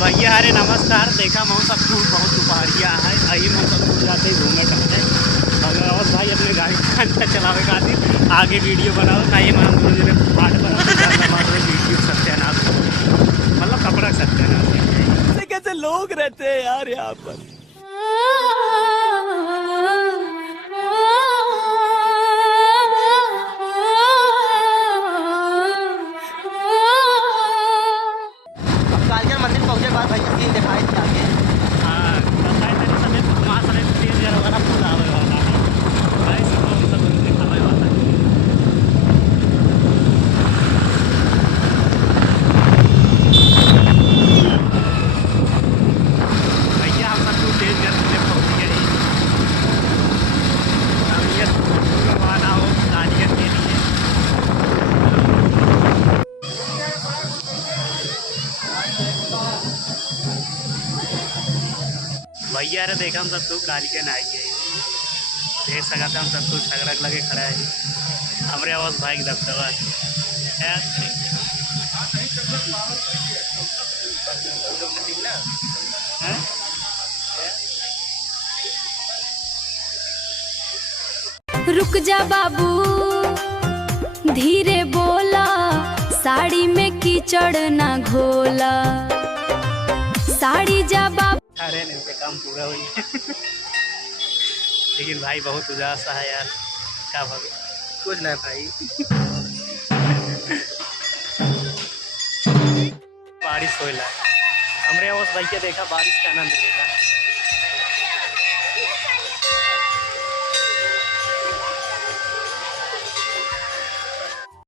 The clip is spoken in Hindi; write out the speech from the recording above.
भैया अरे नमस्कार। देखा मऊ सब बहुत दुपहरिया है। आइए मऊ सब जाते घूमे टहले। अगर और भाई अपने गाड़ी का चलावे खातिर आगे वीडियो बनाओ ना, ये मान लो पाठ बनाओ वीडियो सत्यानाश मतलब कपड़ा सत्यानाश। कैसे कैसे लोग रहते हैं यार यहाँ पर। मंदिर पहुंचे बाद भाई सीन दिखाई थी आगे। हाँ बताए तेरे समय वहाँ से 3000 वगैरह फूल आवे वाला है भाई, सब दिखावे वाला है। भैया हम सब कुछ तेज करने पहुँच गए। अब ये करवाना हो नारियल के लिए। भैया रे देखा हम सब तू काली के ना आइए देख सका था। हम सब कुछ सगरक लगे खड़ा है हमारे आवाज भाई दबदबा रुक जा बाबू धीरे बोला, साड़ी में कीचड़ ना घोला। साड़ी जा बाबू। अरे नहीं उनका काम पूरा हुई लेकिन भाई बहुत उदास है यार। क्या भाभी कुछ नहीं भाई बारिश होइला हमरे आवाज भाई के देखा बारिश का आनंद लेगा।